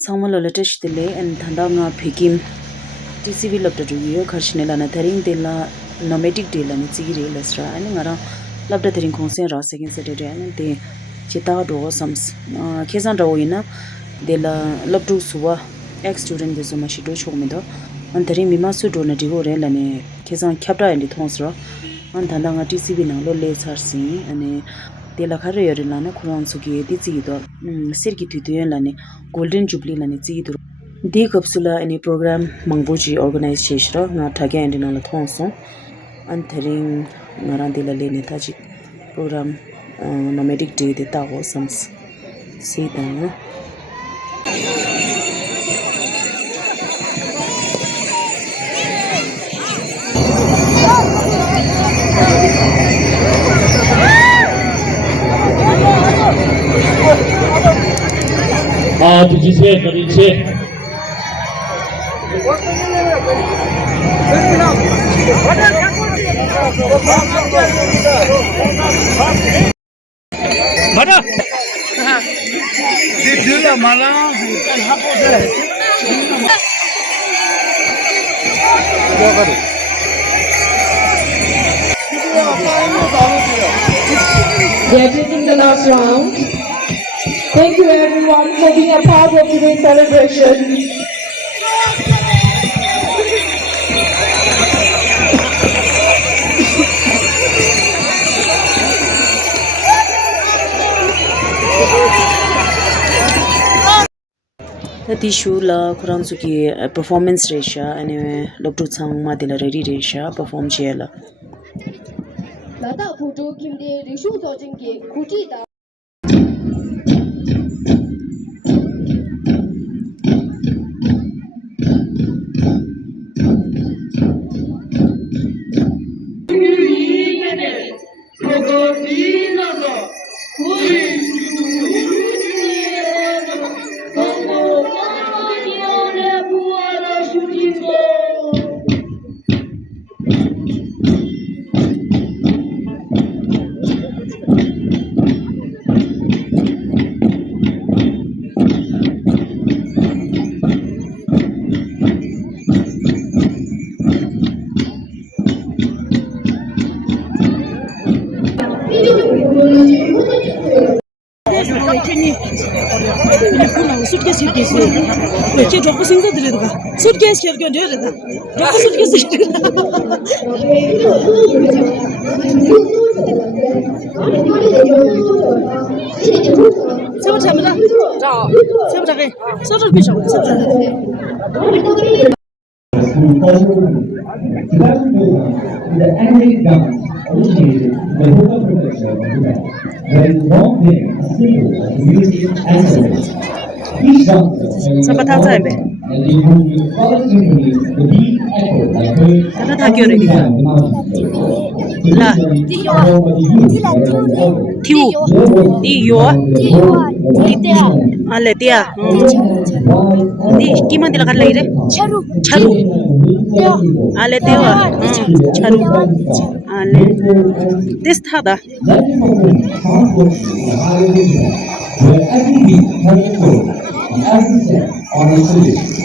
Sangma lo latest delay and thanda nga phekim TCV labda duyo kharshne lana tharing de la nomadic de la ni chiri lasra ani ngara labda tharing khonsen ra second saturday ani de chita do sams khezan ro ina de la labdu suwa ex student de suma shido chogmedo an tharing mima su do na digo re lane khezan khyapta ani thonsra an thanda nga TCV na lo le sarsi ani de la khare yore lana khuran su ge di chi do sirki thuyen lane golden jubilee lane chi do di kapsula any program mangboji organize cheshra na thagya endina la thonso anthering narandila le netaji program nomadic day de tawo sams sidana तुझसे करीब से बड़ा ये माला We are taking the last round. Thank you everyone for being a part of today's celebration. tishu la khuran su ki performance resha anyway lobtu chang ma de la ready resha perform chela Lada photo kimde rishu dojing ke khuti da suitcase here can do it. Drop suitcase. Sao chả ra? Sao chả cái? Sao chả bị sao? Sao chả? The animated garment originated the local production of the band. There is one thing, a symbol of music and celebration. Each dancer and they move with color symphony, the beat echo like waves and the sound of the mountains. la tiu di yo ale tia di kiman dila kan lai re charu ale tewa charu ale this thada where every beat has a code and every step on a solution.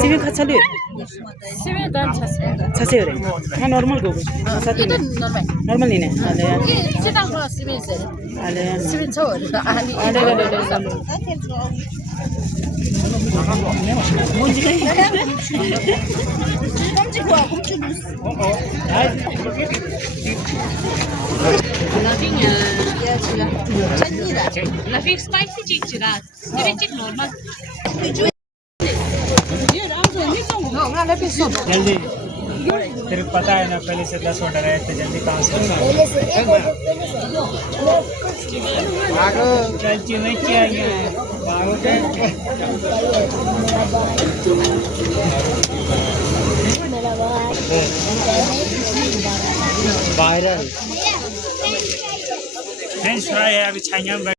Sivi kaçalıyor. Sive'den çasıyor. Çasıyor. Ha normal gogo. Normal. Normal yine. Ale. Sidan sonra Sive'yi seri. Ale. Sive'yi çoğu. Ali. Ale. La fix spicy chicken, Sive chicken normal. जल्दी तेरे को पता है ना पहले से 10 order है तो जल्दी कहाँ से चलती नहीं चाहिए वायरल फ्रेंच फ्राई है अभी छाइया